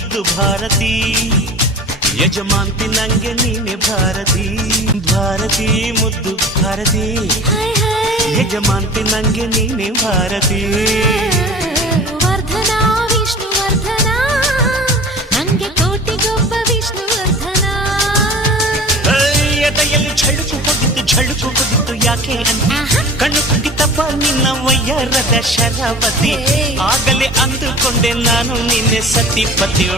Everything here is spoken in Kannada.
ಮುದ್ದು ಭಾರತಿ ಯಜಮಾಂತಿ ನಂಗೆ ನೀನೆ ಭಾರತಿ ಭಾರತಿ ಮುದ್ದು ಭಾರತಿ ಯಜಮಾಂತಿ ನಂಗೆ ನೀನೆ ಭಾರತಿ ವರ್ಧನ ವಿಷ್ಣುವರ್ಧನ ನಂಗೆ ಕೋಟಿಗೊಬ್ಬ ವಿಷ್ಣುವರ್ಧನ ಎದೆಯಲ್ಲಿ ಝಳುಕು ಹೋಗಿತ್ತು ಯಾಕೆ ಅಂತ ಕಣ್ಣು ಕುಗಿತಪ್ಪ ನಿನ್ನ ವಯ್ಯಾರದ ಶರಾವತಿ ಆಗಲೇ ಅಂದುಕೊಂಡೆ ನಾನು ನಿನ್ನೆ ಸತಿಪತಿ